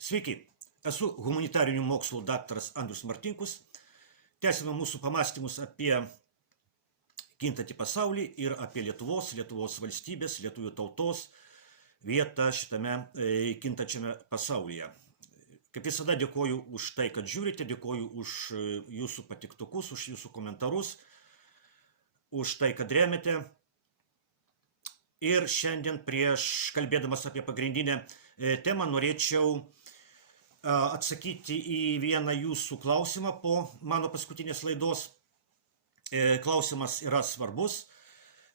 Sveiki, esu humanitarinių mokslų daktaras Andrius Martinkus. Tęsime mūsų pamastymus apie kintantį pasaulį ir apie Lietuvos valstybės, lietuvių tautos vietą šitame kintančiame pasaulyje. Kaip visada dėkoju už tai, kad žiūrite, dėkoju už jūsų patiktukus, už jūsų komentarus, už tai, kad remiate. Ir šiandien prieš kalbėdamas apie pagrindinę temą norėčiau atsakyti į vieną jūsų klausimą po mano paskutinės laidos. Klausimas yra svarbus.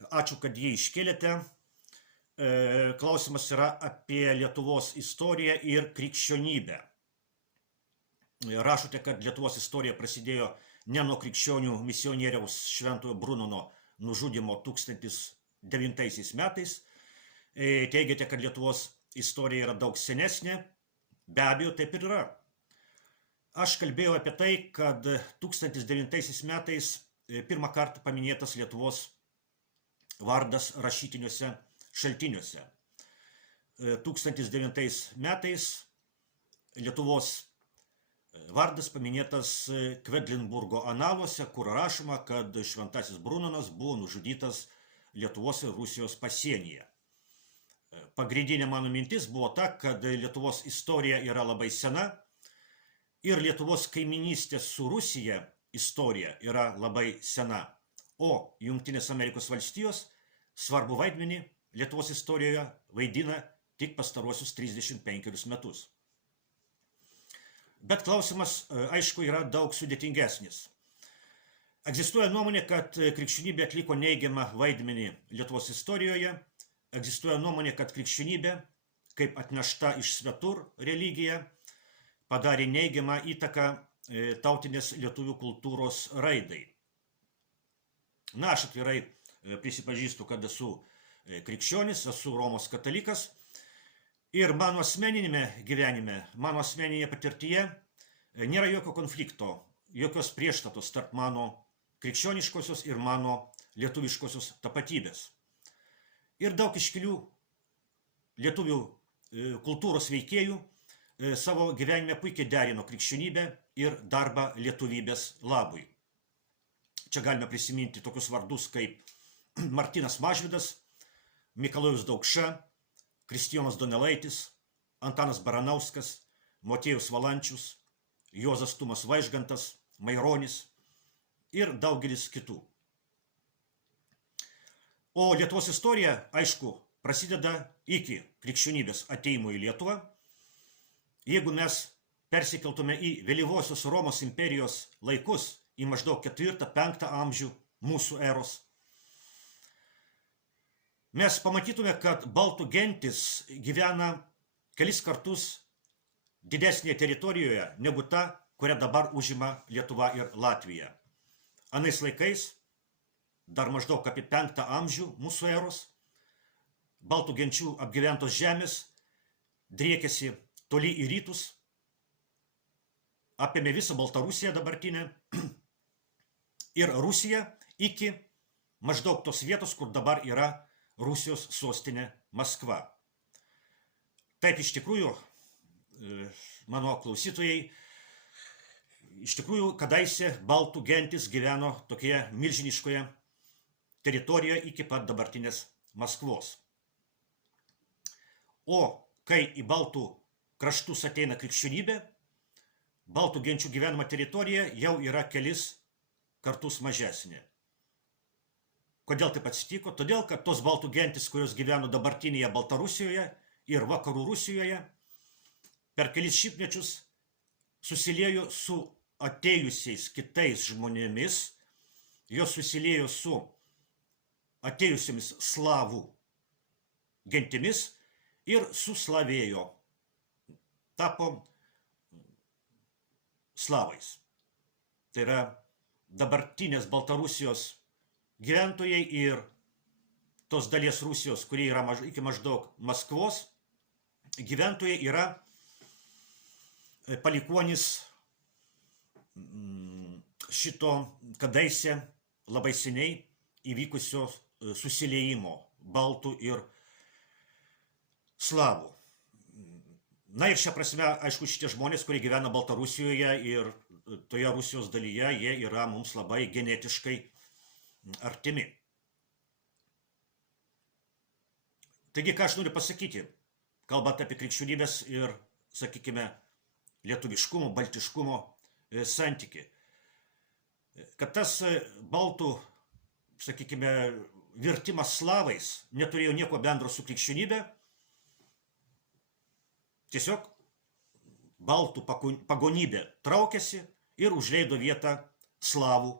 Ačiū, kad jį iškėlėte. Klausimas yra apie Lietuvos istoriją ir krikščionybę. Rašote, kad Lietuvos istorija prasidėjo ne nuo krikščionių misionieriaus Šventojo Brunono nužudymo 1009 metais. Teigiate, kad Lietuvos istorija yra daug senesnė. Be abejo, taip ir yra. Aš kalbėjau apie tai, kad 1009 metais pirmą kartą paminėtas Lietuvos vardas rašytiniuose šaltiniuose. 1009 metais Lietuvos vardas paminėtas Kvedlinburgo analuose, kur rašoma, kad Šventasis Brunonas buvo nužudytas Lietuvos ir Rusijos pasienyje. Pagrindinė mano mintis buvo ta, kad Lietuvos istorija yra labai sena ir Lietuvos kaiminystės su Rusija istorija yra labai sena, o Jungtinės Amerikos valstijos svarbu vaidmenį Lietuvos istorijoje vaidina tik pastaruosius 35 metus. Bet klausimas, aišku, yra daug sudėtingesnis. Egzistuoja nuomonė, kad krikščionybė atliko neigiamą vaidmenį Lietuvos istorijoje. Egzistuoja nuomonė, kad krikščionybė, kaip atnešta iš svetur religija, padarė neigiamą įtaką tautinės lietuvių kultūros raidai. Na, aš atvirai prisipažįstu, kad esu krikščionis, esu Romos katalikas ir mano asmeninėme gyvenime, mano asmeninėje patirtyje nėra jokio konflikto, jokios priešstatos tarp mano krikščioniškosios ir mano lietuviškosios tapatybės. Ir daug iškilių lietuvių kultūros veikėjų savo gyvenime puikiai derino krikščionybę ir darbą lietuvybės labui. Čia galime prisiminti tokius vardus kaip Martynas Mažvydas, Mikalojus Daukša, Kristijonas Donelaitis, Antanas Baranauskas, Motiejus Valančius, Juozas Tumas Vaižgantas, Maironis ir daugelis kitų. O Lietuvos istorija, aišku, prasideda iki krikščionybės atėjimo į Lietuvą. Jeigu mes persikeltume į vėlyvosios Romos imperijos laikus, į maždaug 4-5 amžių mūsų eros, mes pamatytume, kad baltų gentis gyvena kelis kartus didesnėje teritorijoje negu ta, kurią dabar užima Lietuva ir Latvija. Anais laikais, dar maždaug apie 5 amžių mūsų eros, baltų genčių apgyventos žemės driekėsi toli į rytus, apėmė visą Baltarusiją dabartinę ir Rusiją iki maždaug tos vietos, kur dabar yra Rusijos sostinė Maskva. Taip iš tikrųjų, mano klausytojai, iš tikrųjų, kadaise baltų gentis gyveno tokioje milžiniškoje teritorijoje iki pat dabartinės Maskvos. O kai į baltų kraštus ateina krikščionybė, baltų genčių gyvenama teritorija jau yra kelis kartus mažesnė. Kodėl taip atsitiko? Todėl, kad tos baltų gentis, kurios gyveno dabartinėje Baltarusijoje ir vakarų Rusijoje, per kelis šimtmečius susiliejo su atėjusiais kitais žmonėmis, jos susiliejo su atėjusiamis slavų gentimis ir suslavėjo, tapo slavais. Tai yra dabartinės Baltarusijos gyventojai ir tos dalies Rusijos, kurie yra iki maždaug Maskvos, gyventojai yra palikuonys šito kadaise labai seniai įvykusio susiliejimo baltų ir slavų. Na ir šią prasme, aišku, šitie žmonės, kurie gyvena Baltarusijoje ir toje Rusijos dalyje, jie yra mums labai genetiškai artimi. Taigi, ką aš noriu pasakyti, kalbant apie krikščionybės ir, sakykime, lietuviškumo, baltiškumo santyki, kad tas baltų, sakykime, virtimas slavais neturėjo nieko bendro su krikščionybė, tiesiog baltų pagonybė traukėsi ir užleido vietą slavų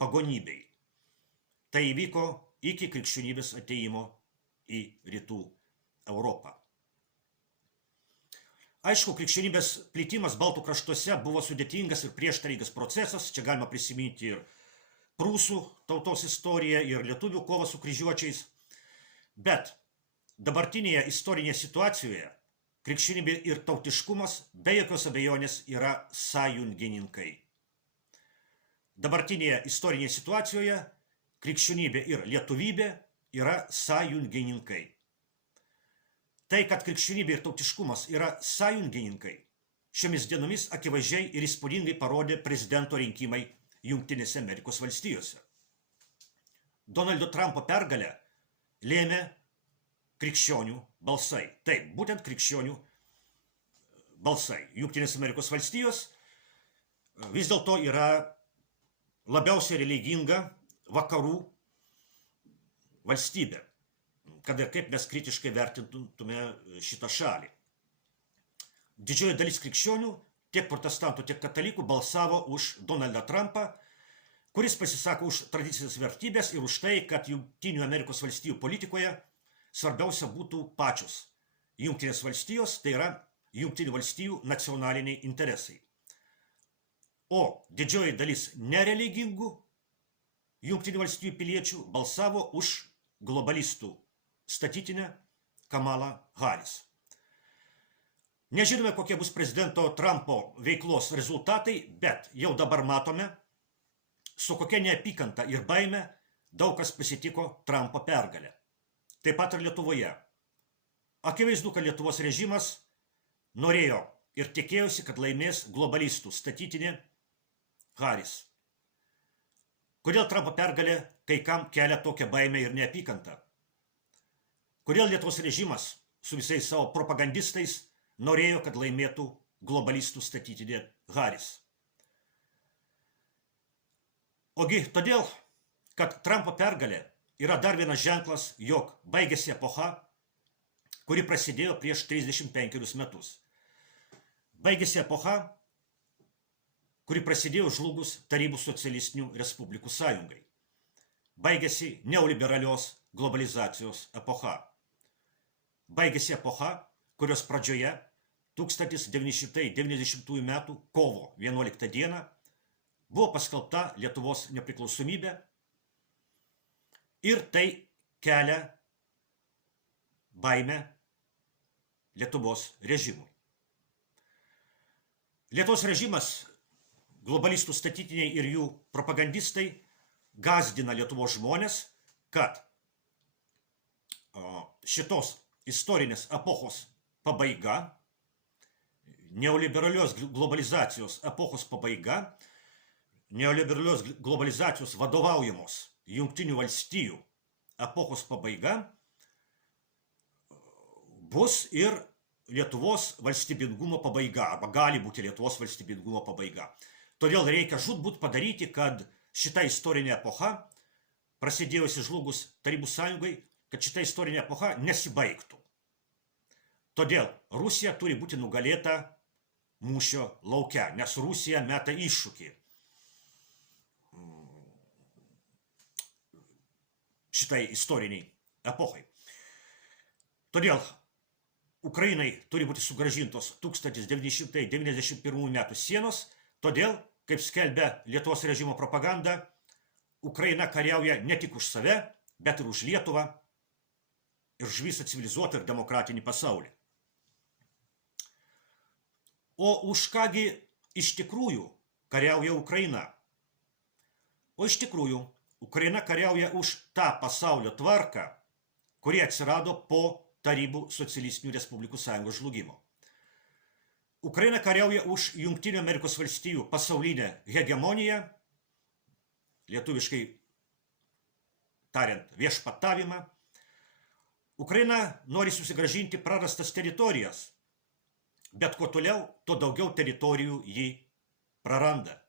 pagonybei. Tai įvyko iki krikščionybės ateimo į rytų Europą. Aišku, krikščionybės plitimas baltų kraštuose buvo sudėtingas ir prieštaringas procesas. Čia galima prisiminti ir prūsų tautos istoriją, ir lietuvių kovą su kryžiuočiais. Bet dabartinėje istorinėje situacijoje krikščionybė ir tautiškumas be jokios abejonės yra sąjungininkai. Dabartinėje istorinėje situacijoje krikščionybė ir lietuvybė yra sąjungininkai. Tai, kad krikščionybė ir tautiškumas yra sąjungininkai, šiomis dienomis akivaizdžiai ir įspūdingai parodė prezidento rinkimai Jungtinėse Amerikos valstijose. Donaldo Trumpo pergalę lėmė krikščionių balsai. Taip, būtent krikščionių balsai. Jungtinės Amerikos valstijos vis dėlto yra labiausiai religinga vakarų valstybė, kad ir kaip mes kritiškai vertintume šitą šalį. Didžioji dalis krikščionių, tiek protestantų, tiek katalikų, balsavo už Donaldą Trumpą, kuris pasisako už tradicinės vertybės ir už tai, kad Jungtinių Amerikos valstijų politikoje svarbiausia būtų pačios Jungtinės valstijos, tai yra Jungtinių valstijų nacionaliniai interesai. O didžioji dalis nereligingų Jungtinių valstijų piliečių balsavo už globalistų statytinę Kamalą Harris. Nežinome, kokie bus prezidento Trumpo veiklos rezultatai, bet jau dabar matome, su kokia neapykanta ir baime daug kas pasitiko Trumpo pergalę. Taip pat ir Lietuvoje. Akivaizdu, kad Lietuvos režimas norėjo ir tikėjosi, kad laimės globalistų statytinė Harris. Kodėl Trumpo pergalė kai kam kelia tokią baimę ir neapykantą? Kodėl Lietuvos režimas su visais savo propagandistais norėjo, kad laimėtų globalistų statytinė Harris? Ogi todėl, kad Trumpo pergalė yra dar vienas ženklas, jog baigėsi epocha, kuri prasidėjo prieš 35 metus. Baigėsi epocha, kuri prasidėjo žlugus Tarybų socialistinių respublikų sąjungai. Baigėsi neoliberalios globalizacijos epocha. Baigėsi epocha, kurios pradžioje 1990 metų kovo 11 dieną buvo paskelbta Lietuvos nepriklausomybė ir tai kelia baimę Lietuvos režimui. Lietuvos režimas, globalistų statytiniai ir jų propagandistai gąsdina Lietuvos žmonės, kad šitos istorinės epochos pabaiga, neoliberalios globalizacijos epochos pabaiga, neoliberalios globalizacijos vadovaujamos Jungtinių valstijų epochos pabaiga bus ir Lietuvos valstybingumo pabaiga, arba gali būti Lietuvos valstybingumo pabaiga. Todėl reikia žūtbūt padaryti, kad šita istorinė epocha, prasidėjusi žlugus Tarybų sąjungai, kad šita istorinė epocha nesibaigtų. Todėl Rusija turi būti nugalėta mūšio lauke, nes Rusija meta iššūkį šitai istoriniai epochai. Todėl Ukrainai turi būti sugrąžintos 1991 metų sienos, todėl, kaip skelbia Lietuvos režimo propaganda, Ukraina kariauja ne tik už save, bet ir už Lietuvą ir už visą civilizuotą ir demokratinį pasaulį. O už kągi iš tikrųjų kariauja Ukraina? O iš tikrųjų, Ukraina kariauja už tą pasaulio tvarką, kuri atsirado po Tarybų socialistinių respublikų sąjungos žlugimo. Ukraina kariauja už Jungtinių Amerikos valstijų pasaulinę hegemoniją, lietuviškai tariant, viešpatavimą. Ukraina nori susigrąžinti prarastas teritorijas, bet kuo toliau, tuo daugiau teritorijų ji praranda.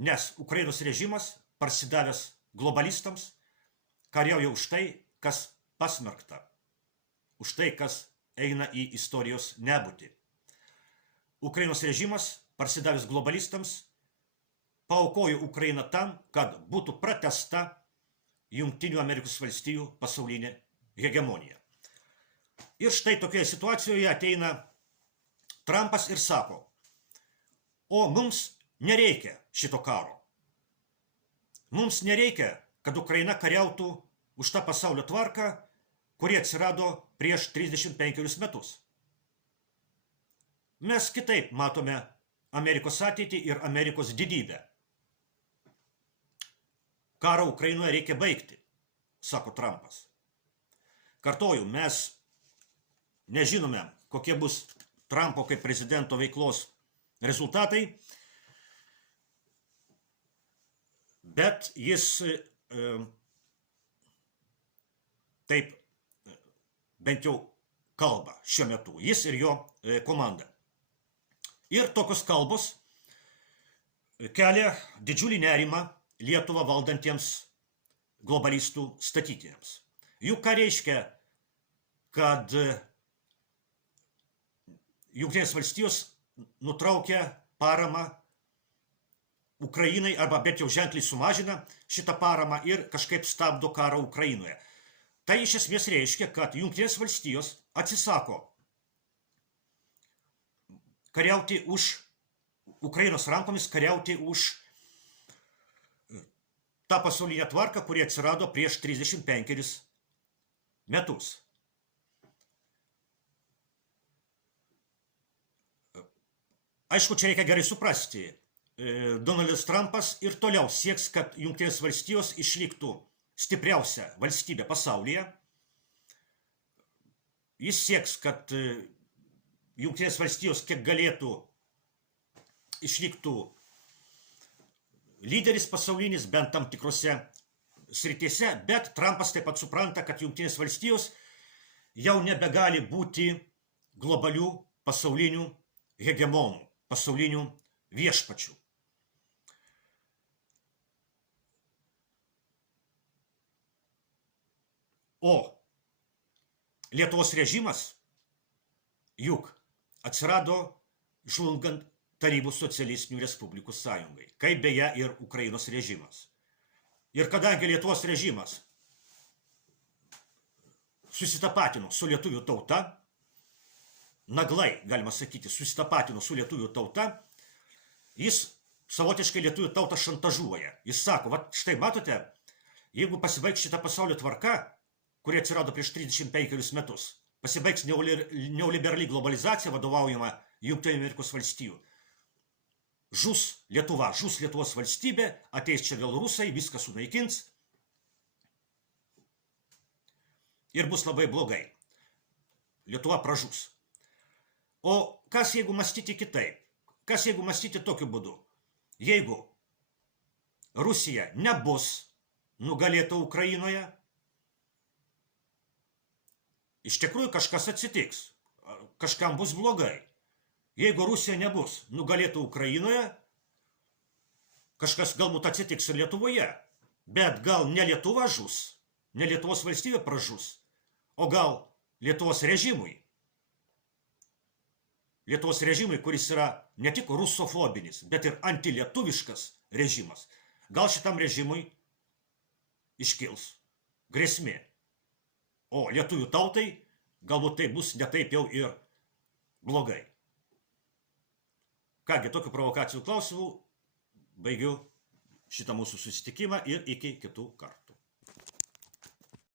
Nes Ukrainos režimas, parsidavęs globalistams, kariauja už tai, kas pasmerkta, už tai, kas eina į istorijos nebūtį. Ukrainos režimas, parsidavęs globalistams, paaukojo Ukrainą tam, kad būtų pratęsta Jungtinių Amerikos valstijų pasaulinė hegemonija. Ir štai tokioje situacijoje ateina Trumpas ir sako, o mums nereikia šito karo. Mums nereikia, kad Ukraina kariautų už tą pasaulio tvarką, kuri atsirado prieš 35 metus. Mes kitaip matome Amerikos ateitį ir Amerikos didybę. Karą Ukrainoje reikia baigti, sako Trumpas. Kartoju, mes nežinome, kokie bus Trumpo kaip prezidento veiklos rezultatai, bet jis taip bent jau kalba šiuo metu, jis ir jo komanda. Ir tokios kalbos kelia didžiulį nerimą Lietuvą valdantiems globalistų statytiniams. Juk ką reiškia, kad Jungtinės valstijos nutraukia paramą Ukrainai, arba bent jau ženkliai sumažina šitą paramą ir kažkaip stabdo karą Ukrainoje. Tai iš esmės reiškia, kad Jungtinės valstijos atsisako kariauti už Ukrainos rankomis, kariauti už tą pasaulinę tvarką, kuri atsirado prieš 35 metus. Aišku, čia reikia gerai suprasti. Donaldas Trumpas ir toliau sieks, kad Jungtinės valstijos išliktų stipriausia valstybė pasaulyje. Jis sieks, kad Jungtinės valstijos kiek galėtų išliktų lyderis pasaulinis, bent tam tikrose srityse, bet Trumpas taip pat supranta, kad Jungtinės valstijos jau nebegali būti globalių pasaulinių hegemonų, pasaulinių viešpačių. O Lietuvos režimas juk atsirado žlungant Tarybų socialistinių respublikų sąjungai, kaip beje ir Ukrainos režimas. Ir kadangi Lietuvos režimas susitapatino su lietuvių tauta, naglai, galima sakyti, susitapatino su lietuvių tauta, jis savotiškai lietuvių tautą šantažuoja. Jis sako, va štai matote, jeigu pasibaigs šitą pasaulio tvarka, kuri atsirado prieš 35 metus, pasibaigs neoliberali globalizacija vadovaujama Jungtinių Amerikos valstijų. Žus Lietuva, žus Lietuvos valstybė, ateis čia vėl rusai, viską sunaikins ir bus labai blogai. Lietuva pražus. O kas jeigu mąstyti kitaip? Kas jeigu mąstyti tokiu būdu? Jeigu Rusija nebus nugalėta Ukrainoje, iš tikrųjų kažkas atsitiks, kažkam bus blogai. Jeigu Rusija nebus nugalėta Ukrainoje, kažkas galbūt atsitiks ir Lietuvoje, bet gal ne Lietuva žus, ne Lietuvos valstybė pražus, o gal Lietuvos režimui. Lietuvos režimui, kuris yra ne tik rusofobinis, bet ir antilietuviškas režimas. Gal šitam režimui iškils grėsmė. O lietuvių tautai galbūt tai bus ne taip jau ir blogai. Kągi, tokių provokacijų klausimų baigiu šitą mūsų susitikimą ir iki kitų kartų.